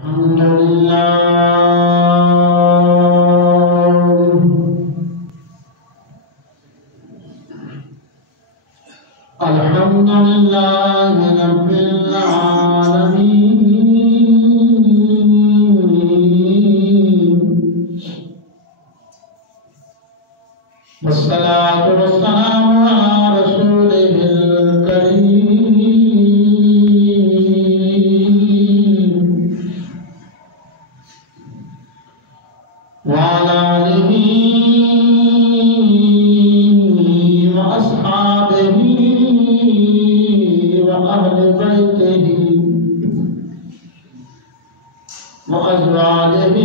الحمد لله الحمد لله رب العالمين والصلاة والسلام على رسوله الكريم وعلى آله وأصحابه وأهل بيته وأزواجه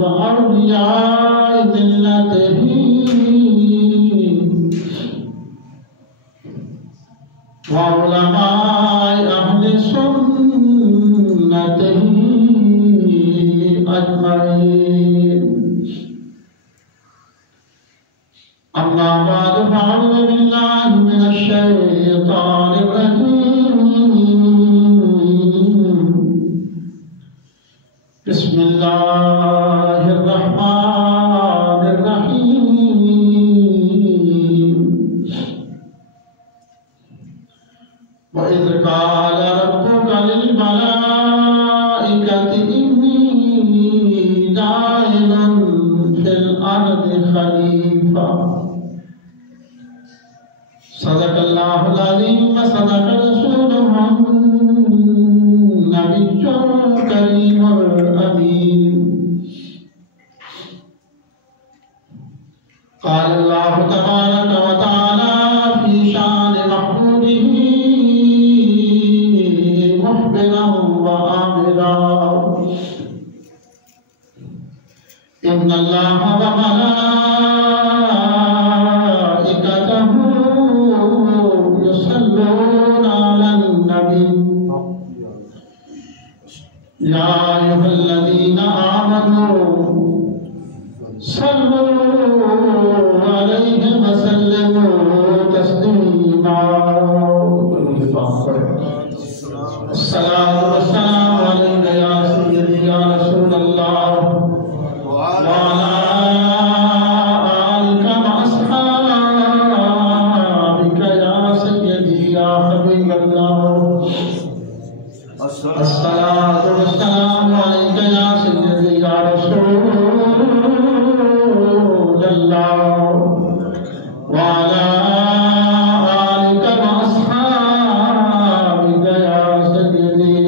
وأولياء ملته وعلماء أهل سنته أجمعين أما بعد فأعوذ بالله من الشيطان الرجيم بسم الله الرحمن الرحيم وإذ قال ربك للملائكة إني جاعل في الأرض خليفة صدق الله العظيم وصدق رسوله النبي الكريم الأمين قال الله تبارك وتعالى في شان محبوبه مخبرا وآمرا إن الله وملائكته يصلون على النبي يا أيها الذين آمنوا صلوا عليه وسلموا تسليما الصلاة والسلام عليك يا سيدي يا رسول الله وعلى آلك وأصحابك يا سيدي يا حبيب الله الصلاة والسلام عليك يا سيدي يا رسول الله وعلى آلك وأصحابك يا سيدي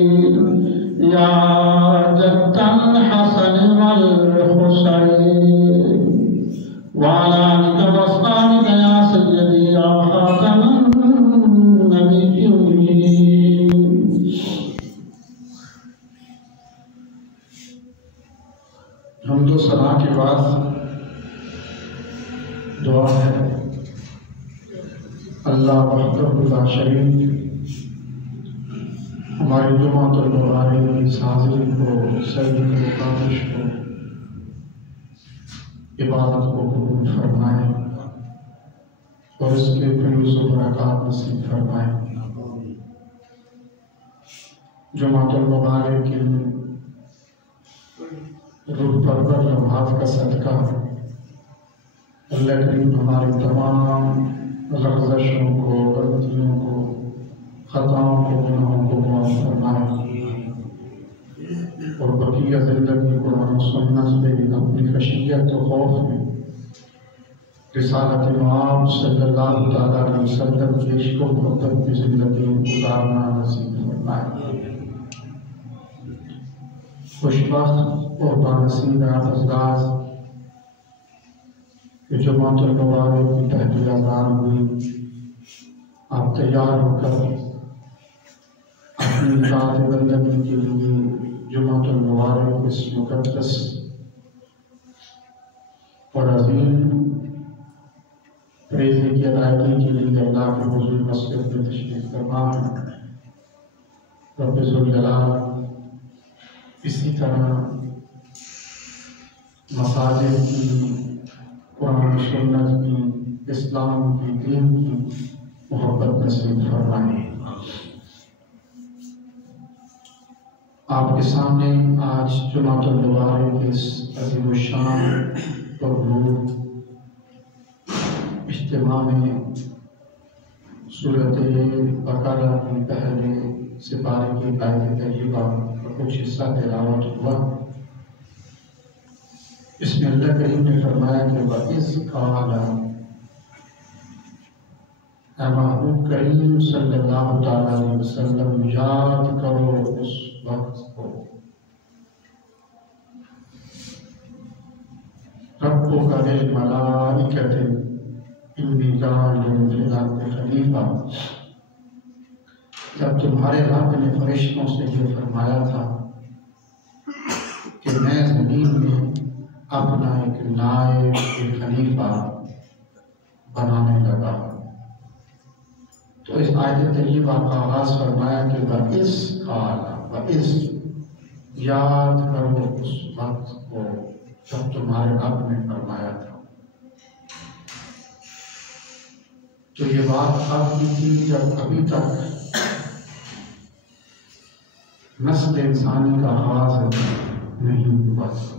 يا جد الحسن والحسين وعلى آلك وأصحابك يا سيدي يا خاتم النبيين. حمد و ثنا کے بعد دعا ہے اللہ وحدہ لا شریک ہماری جماعت المبارک کی حاضری کو سجدے کو کاوش کو عبادت کو قبول فرمائے اور اس کے فیوز و برکات نصیب فرمائے. جماعت المبارک کی روح پرور لمحات کا صدقہ اللہ کریم ہماری تمام لغزشوں کو غلطیوں کو خطاؤں کو گناہوں کو معاف فرمائے اور بقیہ زندگی قرآن و سنت پہ اپنی خشیت و خوف میں رسالت امام صلی اللہ تعالیٰ علیہ وسلم کے عشق و محبت کی زندگی گزارنا نصیب فرمائے. خوشبخت اور بانصیب اعزاز کہ جماعت المبارک کی تحویل آزار ہوئی آپ تیار ہو کر اپنی ذات بندگی کے لیے جماعت المبارک اس مقدس اور عظیم فریضے کی ادائیگی کے لیے اللہ کے حضور مسجد میں تشریف فرما. رب ذوالجلال اسی طرح مساجد کی قرآن سنت کی اسلام کی دین کی محبت نصیب فرمائے. آپ کے سامنے آج جمعۃ المبارک اس عظیم الشان پرنور اجتماع میں سورۃ بقرہ کی پہلے سپارے کی آیت طیبہ کا کچھ حصہ تلاوت ہوا۔ اس میں اللہ کریم نے فرمایا کہ وَإِذْ قَالَ، اے محبوب کریم صلی اللہ تعالیٰ علیہ وسلم یاد کرو اس وقت کو ربک بالملائکۃ انی جاعل فی الارض خلیفہ، جب تمہارے رب نے فرشتوں سے یہ فرمایا تھا کہ میں زمین میں اپنا ایک نائب ایک خلیفہ بنانے لگا، تو اس آیت طیبہ کا آغاز فرمایا کہ وَإِذْ قَالَ، وَإِذْ یاد کرو اس وقت کو جب تمہارے رب نے فرمایا تھا۔ تو یہ بات اب کی تھی جب ابھی تک نسل انسانی کا آغاز نہیں ہوا تھا۔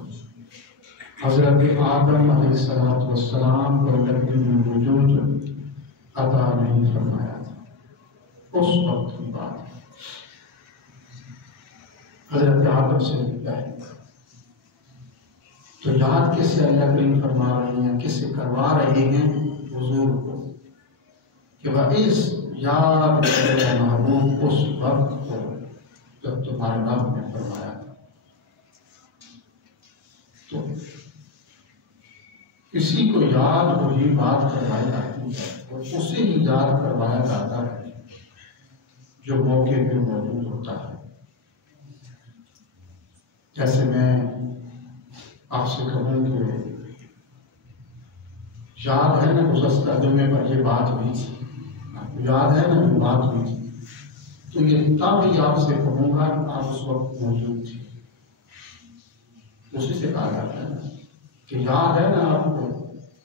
حضرت آدم علیہ السلام کو اللہ نے وجود عطا نہیں فرمایا تھا، اس وقت کی بات ہے، حضرت آدم سے پہلے۔ تو یاد کس سے اللہ کریم فرما رہے ہیں، کس سے کروا رہے ہیں؟ حضور کو، کہ وَإِذْ یاد کرو محبوب اس وقت کو جب تمہارے رب نے فرمایا تھا۔ تو کسی کو یاد وہی بات کروائی جاتی ہے اور اسے ہی یاد کروایا جاتا ہے جو موقع پہ موجود ہوتا ہے۔ جیسے میں آپ سے کہوں کہ یاد ہے نا گزشتہ جمعے پر یہ بات ہوئی تھی، یاد ہے نا وہ بات ہوئی تھی، تو یہ تب ہی آپ سے کہوں گا کہ آپ اس وقت موجود تھے، اسی سے کہا جاتا ہے نا کہ یاد ہے نا آپ کو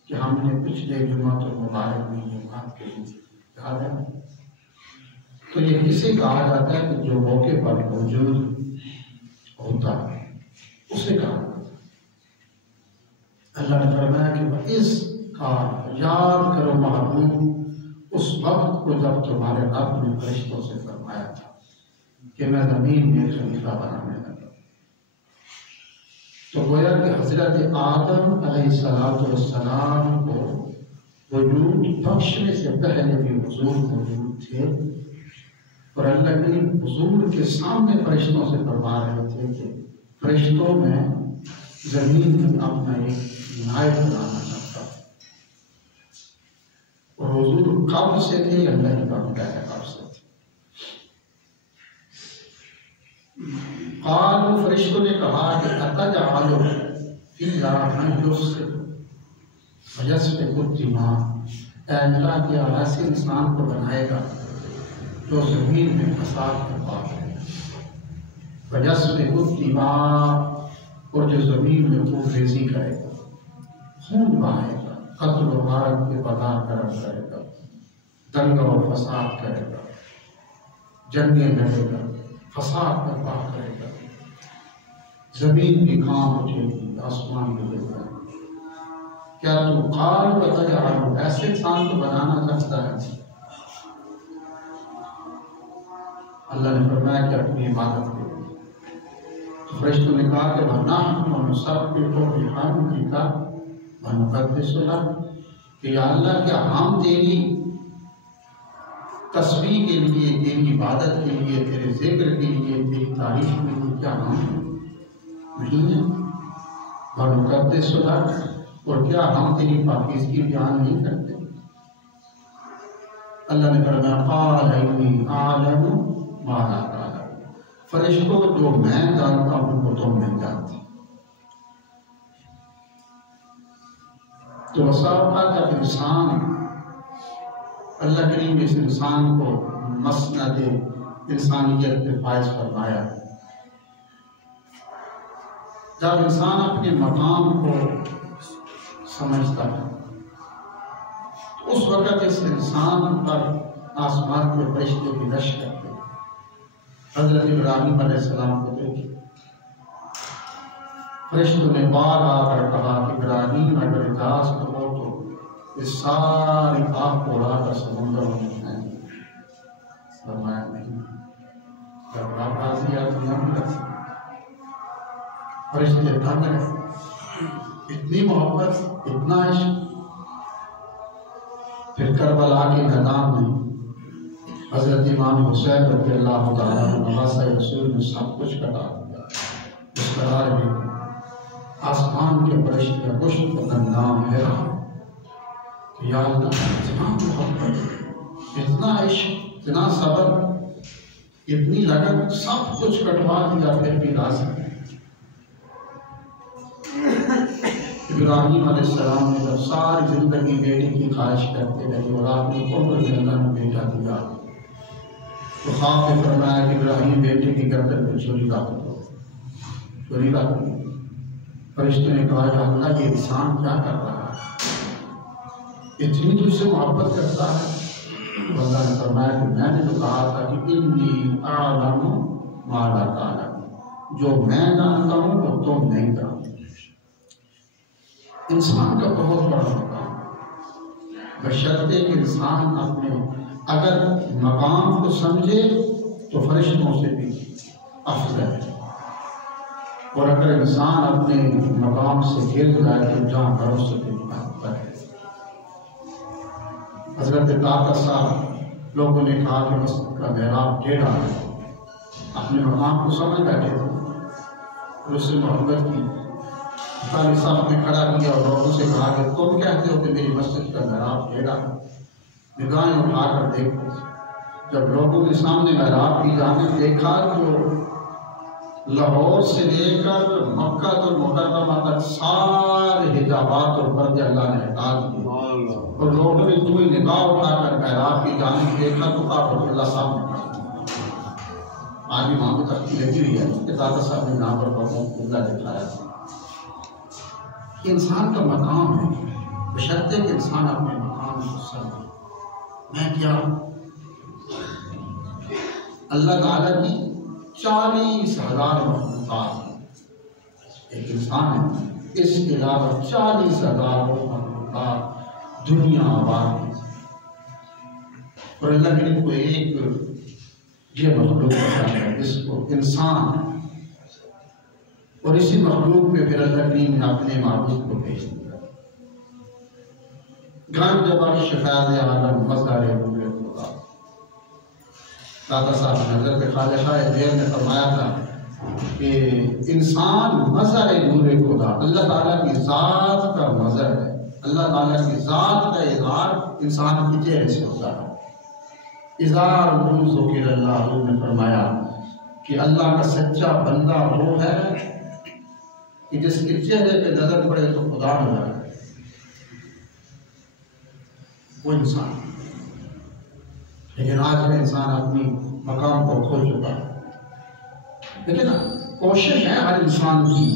کہ ہم نے پچھلے جمعہ تو مبارک میں یہ بات کہی تھی، یاد ہے نا؟ تو یہ کسے کہا جاتا ہے کہ جو موقع پر موجود ہوتا ہے، اسے کہا جاتا ہے۔ اللہ نے فرمایا کہ وَإِذْ قَالَ، یاد کرو محبوب اس وقت کو جب تمہارے رب نے فرشتوں سے فرمایا تھا کہ میں زمین میں خلیفہ بنانے لگا۔ تو گویا کہ حضرت آدم علیہ السلام کو وجود بخشنے سے پہلے بھی حضور موجود تھے، اور اللہ کے حضور کے سامنے فرشتوں سے فرما رہے تھے کہ فرشتوں میں زمین میں اپنا ایک نائب بنانا چاہتا ہے، اور حضور قبل سے تھے، اللہ کی بات ہے قبل سے تھے۔ قالوا، فرشتوں نے کہا کہ اتجعل فیہا من یفسد ویسفک الدماء، اے اللہ کیا ایسے انسان کو بنائے گا جو زمین میں فساد کرتا ہے، ویسفک الدماء، اور جو زمین میں خون ریزی کرے گا، خون بہائے گا، قتل و غارت کے بازار کرم کرے گا، دنگا و فساد کرے گا، جنگیں لڑے گا، فساد برپا کرے گا، زمین بھی کام اٹھے گی، آسمان بھی ہلے گا۔ کیا تو قال وتجعل، ایسے انسان کو بنانا چاہتا ہے؟ اللہ نے فرمایا کہ اپنی عبادت کرو۔ تو فرشتوں نے کہا کہ وَنَحْنُ نُسَبِّحُ بِحَمْدِكَ وَنُقَدِّسُ لَكَ، کہ یا اللہ کیا ہم تیری تسبیح کے لیے، تیری عبادت کے لیے، تیرے ذکر کے لیے، تیری تعریف کے لیے کیا ہم نہیں ہیں؟ وَنُقَدِّسُ لَكَ، اور کیا ہم تیری پاکیزگی بیان نہیں کرتے؟ اللہ نے فرمایا قَالَ إِنِّي أَعْلَمُ مَا لَا تَعْلَمُونَ، فرشتوں جو میں جانتا ہوں وہ تم نہیں جانتے۔ تو وساوقہ جب انسان، اللہ کریم اس انسان کو مسند انسانیت پہ فائز فرمایا، جب انسان اپنے مقام کو سمجھتا ہے تو اس وقت اس انسان پر آسمان کے فرشتے بھی رش کرتے ہیں، حضرت ابراہیم علیہ السلام کو دیکھیں، فرشتوں نے بار آ کر کہا کہ ابراہیم اگر اجازت ہو تو اس ساری آگ کو اڑا کر سمندر میں پھینک دیں۔ فرمایا نہیں، جب آپ راضی ہے تو نہ بھی رکھ سکتے۔ فرشتے دنگ رہے، اتنی محبت، اتنا عشق۔ پھر کربلا کے میدان میں حضرت امام حسین رضی اللہ تعالیٰ عنہ سے رسول نے سب کچھ کٹا دیا۔ اس قرار میں آسمان کے فرشتے مشک کا نام ہے کہ یا اللہ اتنا محبت، اتنا عشق، اتنا صبر، اتنی لگن، سب کچھ کٹوا دیا پھر بھی راضی۔ ابراہیم علیہ السلام نے جب ساری زندگی بیٹے کی خواہش کرتے رہے اور اپنی عمر میں اللہ نے بیٹا دیا تو خواب میں فرمایا کہ ابراہیم بیٹے کی گردن میں چھری رکھ دو، چھری رکھ دو۔ فرشتے نے کہا یا اللہ یہ انسان کیا کر رہا ہے، اتنی تجھ سے محبت کرتا ہے؟ تو اللہ نے فرمایا کہ میں نے تو کہا تھا کہ انی اعلم ما لا تعلم، جو میں جانتا ہوں وہ تم نہیں جانتے۔ انسان کا بہت بڑا مقام، بشرطے کہ انسان اپنے اگر مقام کو سمجھے تو فرشتوں سے بھی افضل ہے، اور اگر انسان اپنے مقام سے گر جائے تو جہاں بھروسے سے بھی بہتر ہے۔ حضرت طاقہ صاحب لوگوں نے کہا کہ مسجد کا محراب ٹیڑھا ہے، اپنے مقام کو سمجھ بیٹھے تھے اور اس سے محبت کی۔ قاری صاحب نے کھڑا کیا اور لوگوں سے کہا کہ تم کہتے ہو کہ میری مسجد کا محراب ٹیڑھا ہے، نگاہیں اٹھا کر دیکھو۔ جب لوگوں کے سامنے محراب کی جانب دیکھا تو لاہور سے لے کر مکہ المکرمہ تک سارے حجابات اور پردے اللہ نے ہٹا دیے، اور لوگوں نے کوئی نگاہ اٹھا کر محراب کی جانب دیکھا تو کعبۃ اللہ صاحب نے آج بھی وہاں پہ تختی لگی ہوئی ہے کہ دادا صاحب نے یہاں پر اللہ دکھایا تھا۔ یہ انسان کا مقام ہے، بشرطے کہ انسان اپنے مقام کو سمجھے۔ میں کیا اللہ تعالیٰ کی 40,000 مخلوقات، ایک انسان ہے، اس کے علاوہ 40,000 مخلوقات دنیا آباد ہے، اور اللہ نے کو ایک یہ مخلوق بنایا ہے جس کو انسان ہے، اور اسی مخلوق میں پھر اللہ نے اپنے معبود کو بھیج دیا۔ گران جب شفاعت عالم مظہر نور خدا، دادا صاحب حضرت خواجہ شاہ دیر نے فرمایا تھا کہ انسان مظہر نور خدا، اللہ تعالیٰ کی ذات کا مظہر ہے، اللہ تعالیٰ کی ذات کا اظہار انسان کے چہرے سے ہوتا ہے۔ اظہار روح ذکر اللہ نے فرمایا کہ اللہ کا سچا بندہ وہ ہے کہ جس کے چہرے پہ نظر پڑے تو خدا نظر آئے، وہ انسان۔ لیکن آج کا انسان اپنی مقام کو کھو چکا ہے۔ لیکن کوشش ہے ہر انسان کی،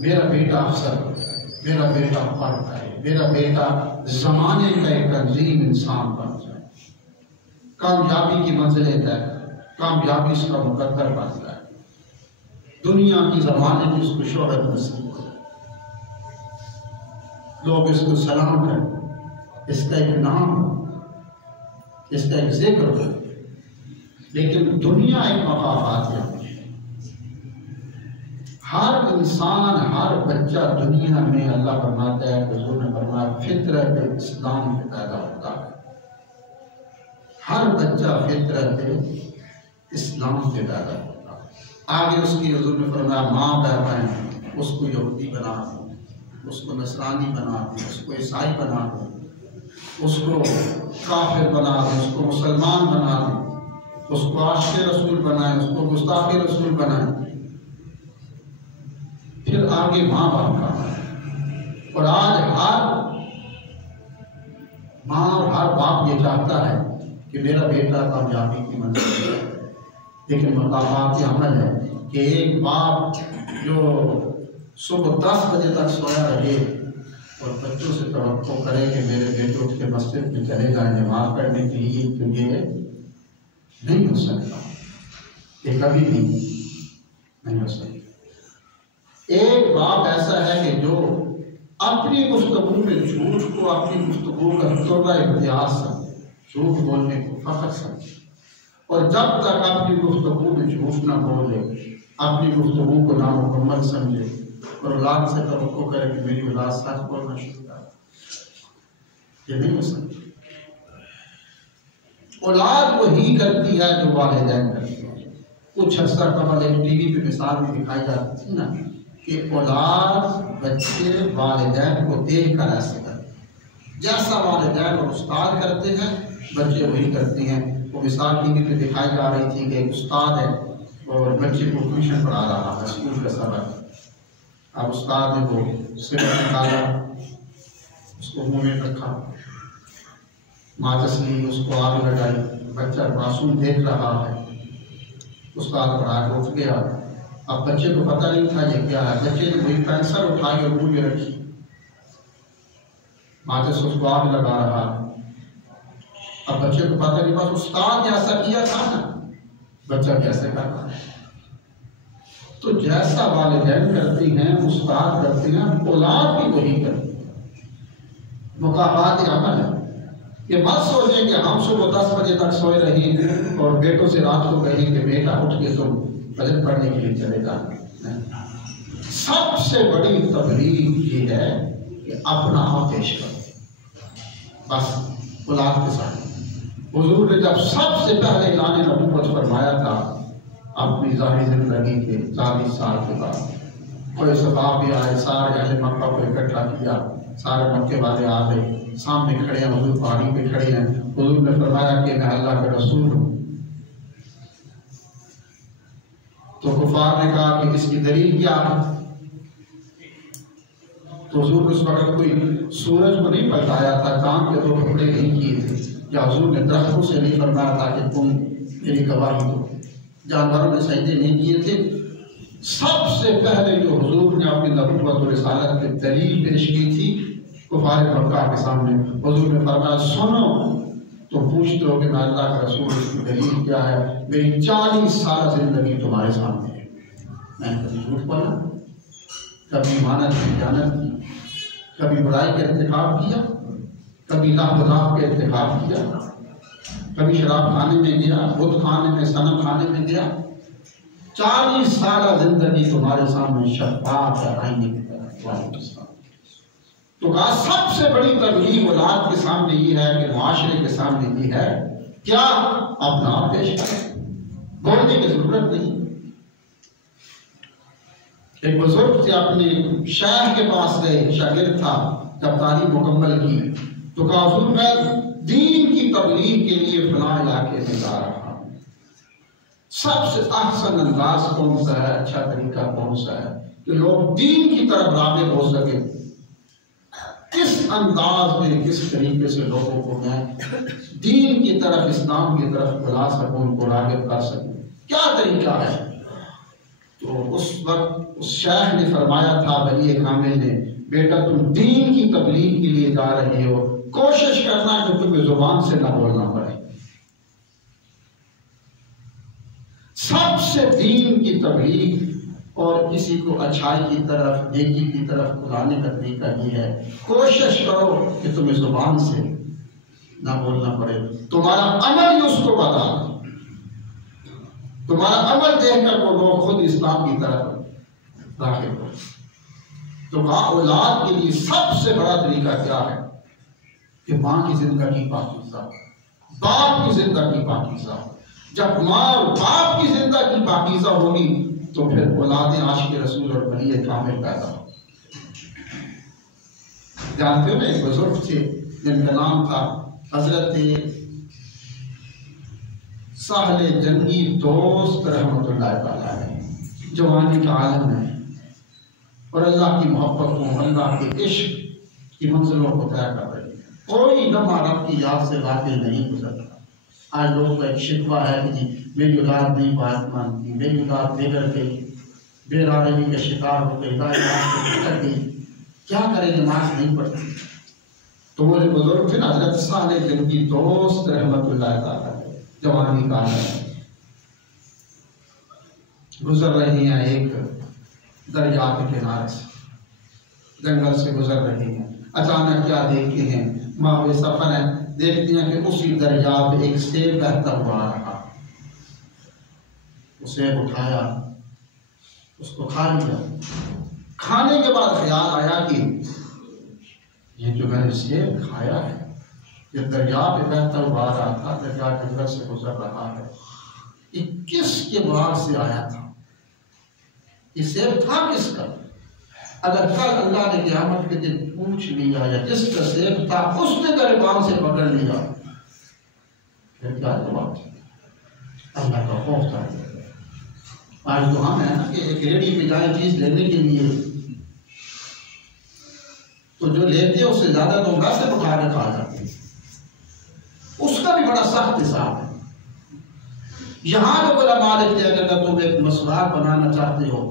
میرا بیٹا افسر ہو جائے، میرا بیٹا پڑھ جائے، میرا بیٹا زمانے کا ایک عظیم انسان بن جائے، کامیابی کی منزلیں طے کرے، کامیابی اس کا مقدر بن جائے، دنیا کی زمانے کی اس کو شہرت نصیب ہو جائے، لوگ اس کو سلام کریں، اس کا ایک نام ہو، اس کا ایک ذکر ہو۔ لیکن دنیا ایک مقامات ہے، ہر انسان، ہر بچہ دنیا میں اللہ فرماتا ہے، حضور نے فرمایا فطرت اسلام میں پیدا ہوتا ہے، ہر بچہ فطرت اسلام سے پیدا ہوتا ہے۔ آگے اس کی حضور نے فرمایا ماں پیدا ہے، اس کو یہودی بنا دیں، اس کو نصرانی بنا دیں، اس کو عیسائی بنا دیں، اس کو کافر بنا دیں، اس کو مسلمان بنا دیں، اس کو عاشق رسول بنائیں، اس کو گستاخ رسول بنائیں۔ پھر آگے ماں باپ کا، اور آج ہر ماں اور ہر باپ یہ چاہتا ہے کہ میرا بیٹا کامیابی کی منزل ہے، لیکن مقامات عمل ہے کہ ایک باپ جو صبح 10 بجے تک سویا رہے اور بچوں سے توقع کرے کہ میرے بیٹے اٹھ کے مسجد میں چلے جائیں نماز پڑھنے کے لیے، تو یہ نہیں ہو سکتا۔ یہ کبھی بھی نہیں ہو سکتی۔ ایک باپ ایسا ہے کہ جو اپنی گفتگو میں جھوٹ کو اپنی گفتگو کا توبہ امتیاز سمجھے، جھوٹ بولنے کو فخر سمجھے، اور جب تک اپنی گفتگو میں جھوٹ نہ بولے، اپنی گفتگو کو نامکمل سمجھے اور اولاد سے توقع کرے کہ میری اولاد سچ بولنا شروع کر، یہ نہیں ہو سکتا۔ اولاد وہی کرتی ہے جو والدین کرتے ہیں۔ کچھ عرصہ قبل ایک ٹی وی پہ مثال بھی دکھائی جاتی تھی نا کہ اولاد بچے والدین کو دیکھ کر ایسے کرتے ہیں، جیسا والدین اور استاد کرتے ہیں بچے وہی کرتے ہیں۔ وہ مثال ٹی وی پہ دکھائی جا رہی تھی کہ ایک استاد ہے اور بچے کو ٹیوشن پڑھا رہا ہے، اسکول کا سبق۔ اب استاد نے وہ سگریٹ نکالا، اس کو منہ میں رکھا، ماچس لی، اس کو آگ لگائی، بچہ معصوم دیکھ رہا ہے، استاد پڑھا کے اٹھ گیا۔ اب بچے کو پتہ نہیں تھا یہ کیا ہے، بچے نے وہی پینسل اٹھائی اور منہ میں رکھی، ماچس اس کو آگ لگا رہا۔ اب بچے کو پتہ نہیں، بس استاد نے ایسا کیا تھا نا، بچہ کیسے کرتا ہے۔ تو جیسا والدین کرتے ہیں، استاد کرتے ہیں، اولاد بھی وہی کرتی ہے۔ مکافات عمل ہے۔ یہ مت سوچیں کہ ہم صبح 10 بجے تک سوئے رہیں اور بیٹوں سے رات کو کہیں کہ بیٹا اٹھ کے تم فجر پڑھنے کے لیے چلے جانا۔ سب سے بڑی تبلیغ یہ ہے کہ اپنا آپ پیش کرو، بس اولاد کے ساتھ۔ حضور نے جب سب سے پہلے اعلان نبوت فرمایا تھا اپنی ظاہری زندگی کے 40 سال کے بعد، کوئی صحابی آئے، سارے اہل مکہ کو اکٹھا کیا، سارے مکے والے آ گئے، سامنے کھڑے ہیں، حضور پہاڑی پہ کھڑے ہیں۔ حضور نے فرمایا کہ میں اللہ کا رسول ہوں۔ تو کفار نے کہا کہ اس کی دلیل کیا ہے؟ تو حضور نے اس وقت کوئی سورج کو نہیں بتایا تھا، کان کے 2 ٹکڑے نہیں کیے تھے، یا حضور نے درختوں سے نہیں فرمایا تھا کہ تم میری گواہی دو، جانوروں نے سجدے نہیں کیے تھے۔ سب سے پہلے جو حضور نے اپنی نبوت و رسالت کی دلیل پیش کی تھی کفار مکہ کے سامنے، حضور نے فرمایا سنو، تم پوچھتے ہو کہ میں اللہ کا رسول، اس کی دلیل کیا ہے؟ میری 40 سال زندگی تمہارے سامنے ہے، میں نے کبھی جھوٹ بولا، کبھی امانت کی خیانت کی، کبھی برائی کا ارتکاب کیا، کبھی لاپرواہی کا ارتکاب کیا، کبھی شراب کھانے میں گیا، بت کھانے میں، صنم کھانے میں گیا۔ 40 سالہ زندگی تمہارے سامنے شفاف ہے، آئینے کی طرح۔ تو کہا سب سے بڑی تبلیغ اولاد کے سامنے یہ ہے کہ معاشرے کے سامنے یہ ہے، کیا اپنا آپ پیش کریں، بولنے کی ضرورت نہیں۔ ایک بزرگ سے اپنے شیخ کے پاس گئے، شاگرد تھا، جب تعلیم مکمل کی تو کہا حضور میں دین کی تبلیغ کے لیے فلاں علاقے میں جا رہا ہوں، سب سے احسن انداز کون سا ہے، اچھا طریقہ کون سا ہے کہ لوگ دین کی طرف راغب ہو سکے، کس انداز میں، کس طریقے سے لوگوں کو میں دین کی طرف، اسلام کی طرف بلا سکوں، ان کو راغب کر سکوں، کیا طریقہ ہے؟ تو اس وقت اس شیخ نے فرمایا تھا، ولی کامل نے، بیٹا تم دین کی تبلیغ کے لیے جا رہے ہو، کوشش کرنا کہ تمہیں زبان سے نہ بولنا پڑے۔ سب سے دین کی تبلیغ اور کسی کو اچھائی کی طرف، نیکی کی طرف بلانے کا طریقہ یہ ہے، کوشش کرو کہ تمہیں زبان سے نہ بولنا پڑے، تمہارا عمل ہی اس کو بتا، تمہارا عمل دیکھ کر وہ لوگ خود اسلام کی طرف راغب ہو۔ تو ماں اولاد کے لیے سب سے بڑا طریقہ کیا ہے کہ ماں کی زندگی پاکیزہ ہو، باپ کی زندگی پاکیزہ ہو۔ جب ماں اور باپ کی زندگی پاکیزہ ہوگی تو پھر اولاد عاشق رسول اور ولی کامل پیدا ہو۔ جانتے ہو نا ایک بزرگ تھے جن کا نام تھا حضرت سہل جنگی دوست رحمۃ اللہ تعالیٰ علیہ، جوانی کا عالم ہے اور اللہ کی محبتوں، اللہ کے عشق کی منزلوں کو طے کر رہی ہے، کوئی لمحہ رب کی یاد سے غافل نہیں گزرتا۔ آج لوگوں کا ایک شکوہ ہے کہ جی میری اولاد نہیں بات مانتی، میری اولاد بگڑ گئی، بے راہی کا شکار ہو گئی، بھٹک گئی، کیا کرے، نماز نہیں پڑھتی۔ تو وہ جو بزرگ تھے نا حضرت سہل جنگی دوست رحمۃ اللہ تعالیٰ، جوانی کا ہے، گزر رہی ہیں ایک دریا کے کنارے سے، جنگل سے گزر رہی ہیں، اچانک کیا دیکھتی ہیں، ماں سفر ہے، دیکھتی ہیں کہ اسی دریا پہ ایک سیب بہتا ہوا آ رہا، وہ سیب اٹھایا، اس کو کھا لیا۔ کھانے کے بعد خیال آیا کہ یہ جو میں نے سیب کھایا ہے، یہ دریا پہ بہتا ہوا آ رہا تھا، دریا کے اندر سے گزر رہا ہے، یہ کس کے باغ سے آیا تھا؟ یہ سیب تھا کس کا؟ اگر کل اللہ نے قیامت کے دن پوچھ لیا یا جس کا سیب تھا اس نے گریبان سے پکڑ لیا، پھر کیا جواب؟ اللہ کا خوف تھا۔ آج تو ہم ہیں نا کہ ایک ریڈی پہ جائیں چیز لینے کے لیے تو جو لیتے ہیں اس سے زیادہ تو گھر سے اٹھا کے کھا جاتے ہیں، اس کا بھی بڑا سخت حساب ہے۔ یہاں جو بڑا مالک دے اگر تم ایک مسواک بنانا چاہتے ہو،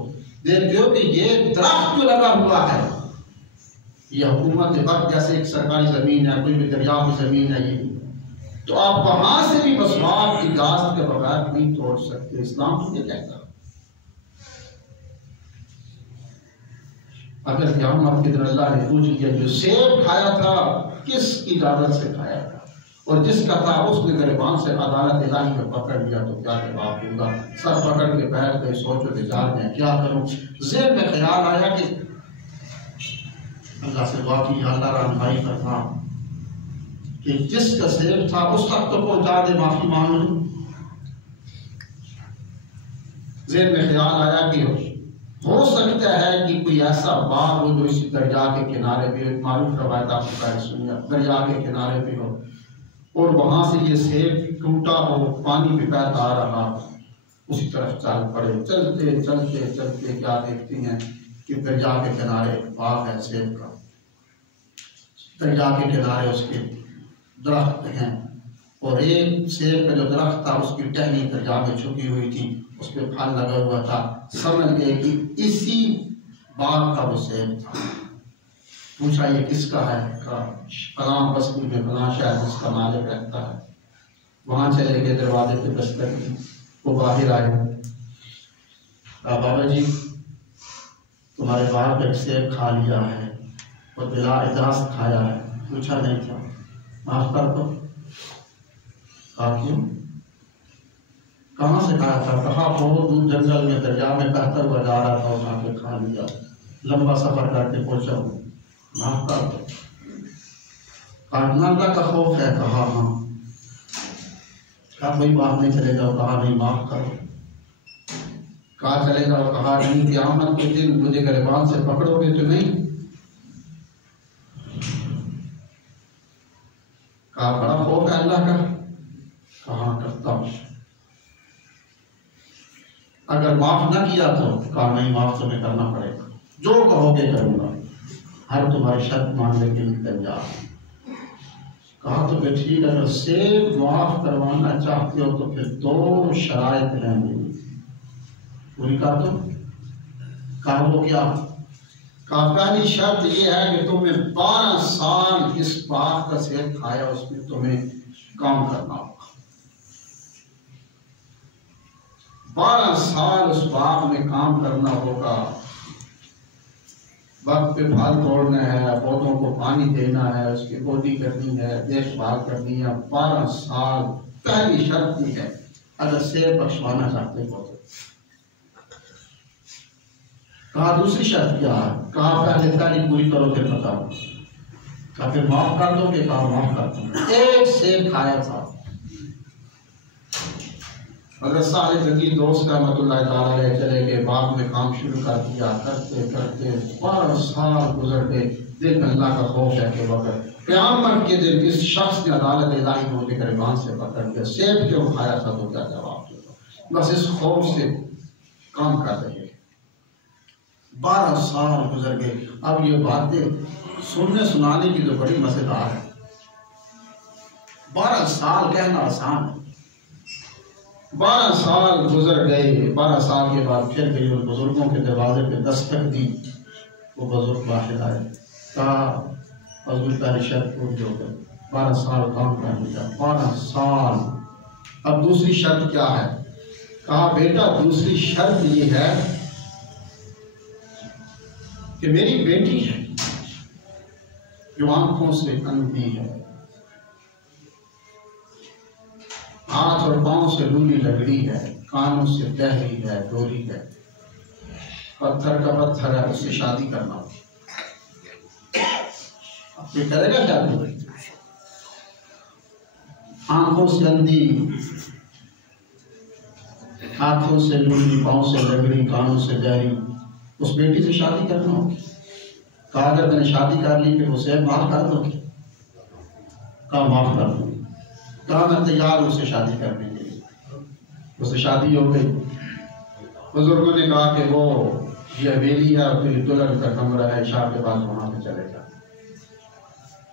دیکھتے ہو کہ یہ درخت جو لگا ہوا ہے یہ حکومت وقت جیسے ایک سرکاری زمین ہے، کوئی بھی دریا کی زمین ہے، یہ تو آپ وہاں سے بھی مسواک کی اجازت کے بغیر نہیں توڑ سکتے۔ اسلام تو یہ کہتا ہے اگر قیامت کے دن اللہ نے پوچھ لیا جو سیب کھایا تھا کس کی اجازت سے کھایا تھا اور جس کا تھا اس نے گریبان سے عدالت الہی میں پکڑ لیا، تو کیا جواب دوں گا؟ سر پکڑ کے بیٹھ گئے، سوچو بچار میں کیا کروں۔ ذہن میں خیال آیا کہ اللہ سے دعا کی، اللہ رہنمائی کرنا کہ جس کا سیب تھا اس تک تو پہنچا دے، معافی مانگ لوں۔ ذہن میں خیال آیا کہ ہو سکتا ہے کہ کوئی ایسا باغ ہو جو اسی دریا کے کنارے پہ، ایک معروف روایت آپ نے سنی، دریا کے کنارے پہ ہو اور وہاں سے یہ سیب ٹوٹا ہو، پانی پہ بہتا آ رہا، اسی طرف چل پڑے۔ چلتے چلتے چلتے کیا دیکھتی ہیں کہ دریا کے کنارے ایک باغ ہے سیب کا، دریا کے کنارے اس کے درخت ہیں اور ایک سیب کا جو درخت تھا اس کی ٹہنی دریا میں چھپی ہوئی تھی، اس پہ پھل لگا ہوا تھا۔ سمجھ گئے کہ اسی باغ کا وہ سیب تھا۔ پوچھا یہ کس کا ہے؟ کہا فلاں بستی میں فلاں شہر جس کا مالک رہتا ہے۔ وہاں چلے گئے، دروازے پہ دستک دی، وہ باہر آئے، کہا بابا جی تمہارے باغ کا ایک سیب کھا لیا ہے اور بلا اجازت کھایا ہے۔ پوچھا نہیں تھا، معاف کر دو۔ کہا کیوں؟ کہاں سے کھایا تھا؟ کہا بہت دور جنگل میں دریا میں بہتا ہوا جا رہا تھا، اٹھا کے کھا لیا، لمبا سفر کر کے پہنچا ہوں، معاف کر دو۔ کہا اللہ کا خوف ہے؟ کہا ہاں۔ کہا کوئی بات نہیں، چلے جاؤ؟ کہا نہیں، معاف کرو۔ کہا چلے جاؤ؟ کہا نہیں، قیامت کے دن مجھے گریبان سے پکڑو گے تو نہیں؟ کہا بڑا خوف ہے اللہ کا؟ کہاں کرتا ہوں۔ اگر معاف نہ کیا تو؟ کہا نہیں، معاف تمہیں کرنا پڑے گا، جو کہو گے کروں گا، ہر تمہاری شرط ماننے کے لیے تیار ہوں۔ کہا تو پھر ٹھیک ہے، اگر سیب معاف کروانا چاہتے ہو تو پھر 2 شرائط ہیں میری، پوری کر دو۔ کہا وہ کیا؟ کہا پہلی شرط یہ ہے کہ تمہیں 12 سال اس باغ کا سیب کھایا، اس میں تمہیں کام کرنا ہوگا، 12 سال اس باغ میں کام کرنا ہوگا، وقت پہ پھل توڑنا ہے، پودوں کو پانی دینا ہے، اس کی گودی کرنی ہے، دیکھ بھال کرنی ہے، 12 سال پہلی شرط یہ ہے اگر سیب بخشوانا چاہتے ہو تو۔ کہا دوسری شرط کیا ہے؟ کہا پہلے پہلی پوری کرو پھر بتاؤ۔ کہا پھر معاف کر دو گے؟ کہا معاف کر دو۔ ایک سیب کھایا تھا، اگر سارے زندگی دوست رحمت اللہ تعالیٰ علیہ چلے گئے، باغ میں کام شروع کر دیا، کرتے کرتے 12 سال گزر گئے۔ دل میں اللہ کا خوف ہے کہ وقت قیامت کے دن اس شخص نے عدالت الہی میں کے گریبان سے پکڑ کے سیب کیوں کھایا تھا تو کیا جواب دے گا؟ بس اس خوف سے کام کر رہے۔ 12 سال گزر گئے۔ اب یہ باتیں سننے سنانے کی تو بڑی مزیدار ہے، 12 سال کہنا آسان ہے۔ 12 سال گزر گئے، 12 سال کے بعد پھر گئی اور بزرگوں کے دروازے پہ دستک دی۔ وہ بزرگ باہر آئے، کہا حضور پہلی شرط پوری ہو گئی، 12 سال کام کر لیا، 12 سال۔ اب دوسری شرط کیا ہے؟ کہا بیٹا دوسری شرط یہ ہے کہ میری بیٹی ہے جو آنکھوں سے اندھی ہے، ہاتھ اور پاؤں سے لولی لگڑی ہے، کانوں سے بہری ہے، ڈوری ہے، پتھر کا پتھر ہے، اس سے شادی کرنا ہوگی۔ اب یہ کرے گا شادی؟ آنکھوں سے اندھی، ہاتھوں سے لولی، پاؤں سے لگڑی، کانوں سے بہری، اس بیٹی سے شادی کرنا ہوگی۔ کہا اگر میں نے شادی کر لی پھر اسے معاف کر دو گی؟ کہا معاف کر دوں۔ کہا میں تیار ہوں اسے شادی کرنے کے لیے۔ اسے شادی ہو گئی۔ بزرگوں نے کہا کہ وہ یہ حویلی ہے اور پھر دلہن کا کمرہ ہے، عشاء کے بعد وہاں پہ چلے جا۔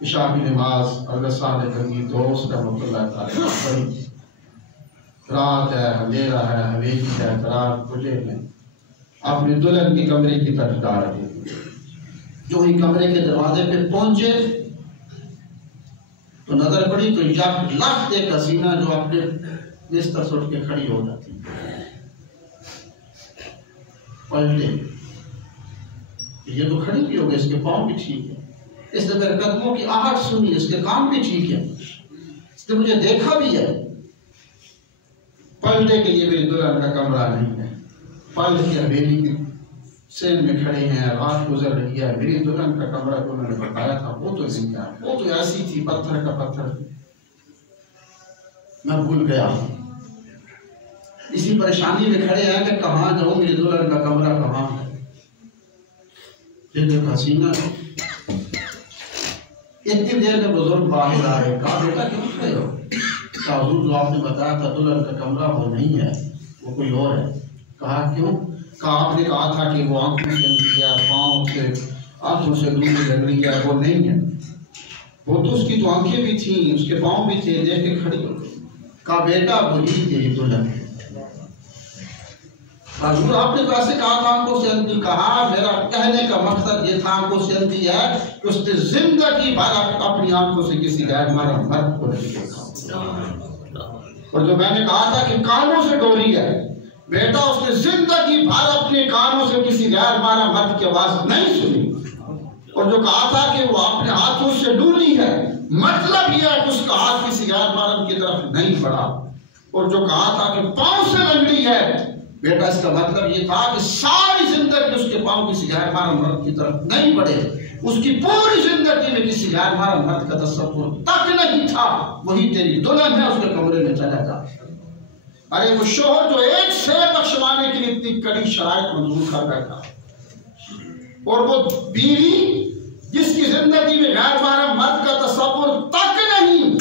عشاء کی نماز اگرسا نے کبھی دوست رحمۃ اللہ تعالیٰ پڑھی۔ رات ہے، اندھیرا ہے، حویلی ہے، رات بجے میں اپنی دلہن کی کمرے کی طرف جا رہے تھے۔ جو ہی کمرے کے دروازے پہ پہنچے تو نظر پڑی تو یک لخت ایک حسینہ جو اپنے بستر سے اٹھ کے کھڑی ہو جاتی، پلٹے، یہ تو کھڑی بھی ہو گئی، اس کے پاؤں بھی ٹھیک ہے، اس نے میرے قدموں کی آہٹ سنی، اس کے کام بھی ٹھیک ہے، اس نے مجھے دیکھا بھی ہے۔ پلٹے کہ یہ میری دلہن کا کمرہ نہیں ہے، پلٹ کے حویلی کی سین میں کھڑے ہیں، رات گزر رہی ہے، میری دلہن کا کمرہ جو انہوں نے بتایا تھا وہ تو نہیں ہے، وہ تو ایسی تھی پتھر کا پتھر، میں بھول گیا۔ اسی پریشانی میں کھڑے ہیں کہ کہاں جاؤں، میری دلہن کا کمرہ کہاں ہے؟ یہ حسینہ اتنی دیر میں بزرگ باہر آئے، کہا بیٹا کیوں کھڑے ہو؟ کہا حضور جو آپ نے بتایا تھا دلہن کا کمرہ وہ نہیں ہے، وہ کوئی اور ہے۔ کہا کیوں؟ کہا آپ نے کہا تھا کہ وہ آنکھوں سے اندھی ہے، پاؤں سے ہاتھوں سے لولی لگڑی ہے، وہ نہیں ہے۔ وہ تو اس کی تو آنکھیں بھی تھیں، اس کے پاؤں بھی تھے، دیکھ کے کھڑی ہو گئی۔ کہا بیٹا وہی تیری دلہن ہے۔ حضور آپ نے تو ایسے کہا تھا آنکھوں سے اندھی، کہا میرا کہنے کا مقصد یہ تھا آنکھوں سے اندھی ہے کہ اس نے زندگی بھر اپنی آنکھوں سے کسی غیر محرم مرد کو نہیں دیکھا۔ اور جو میں نے کہا تھا کہ کانوں سے ڈوری ہے، بیٹا اس نے زندگی بھر اپنے کانوں سے کسی غیر محرم مرد کی آواز نہیں سنی۔ اور جو کہا تھا کہ وہ اپنے ہاتھوں سے ڈولی ہے، مطلب یہ ہے کہ اس کا ہاتھ کسی غیر محرم کی طرف نہیں بڑھا۔ اور جو کہا تھا کہ پاؤں سے لگڑی ہے، بیٹا اس کا مطلب یہ تھا کہ ساری زندگی اس کے پاؤں کسی غیر محرم مرد کی طرف نہیں بڑھے، اس کی پوری زندگی میں کسی غیر محرم مرد کا تصور تک نہیں تھا۔ وہی تیری دلہن ہے، اس کے کمرے میں چلا جا۔ ارے وہ شوہر جو ایک سے بخشوانے کے لیے اتنی کڑی شرائط منظور کر بیٹھا، اور وہ بیوی جس کی زندگی میں غیر محرم مرد کا تصور تک نہیں،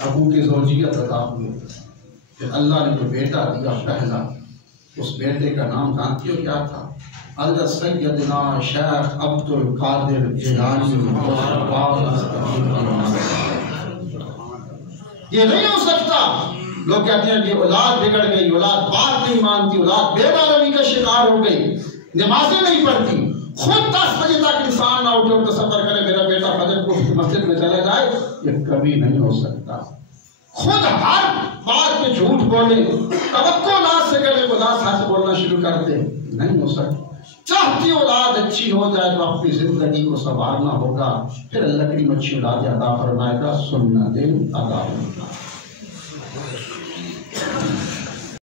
ابو کی زوجیت عطا ہوئی۔ پھر اللہ نے جو بیٹا دیا پہلا، اس بیٹے کا نام جانتی ہو کیا تھا؟ حضرت سیدنا شیخ عبد القادر جیلانی۔ یہ نہیں ہو سکتا۔ لوگ کہتے ہیں کہ اولاد بگڑ گئی، اولاد بات نہیں مانتی، اولاد بے روی کا شکار ہو گئی، نمازیں نہیں پڑھتی، خود 10 بجے تک انسان نہ اٹھے اور تصور کرے میرا بیٹا فجر کو مسجد میں چلا جائے، یہ کبھی نہیں ہو سکتا۔ خود ہر بات پہ جھوٹ بولے، توقع ناز سے کرے، خدا سچ بولنا شروع کر دے، نہیں ہو سکتا۔ چاہتی اولاد اچھی ہو جائے تو اپنی زندگی کو سنوارنا ہوگا، پھر اللہ کی مچھی اولاد عطا فرمائے گا، سنت عطا ہوگا۔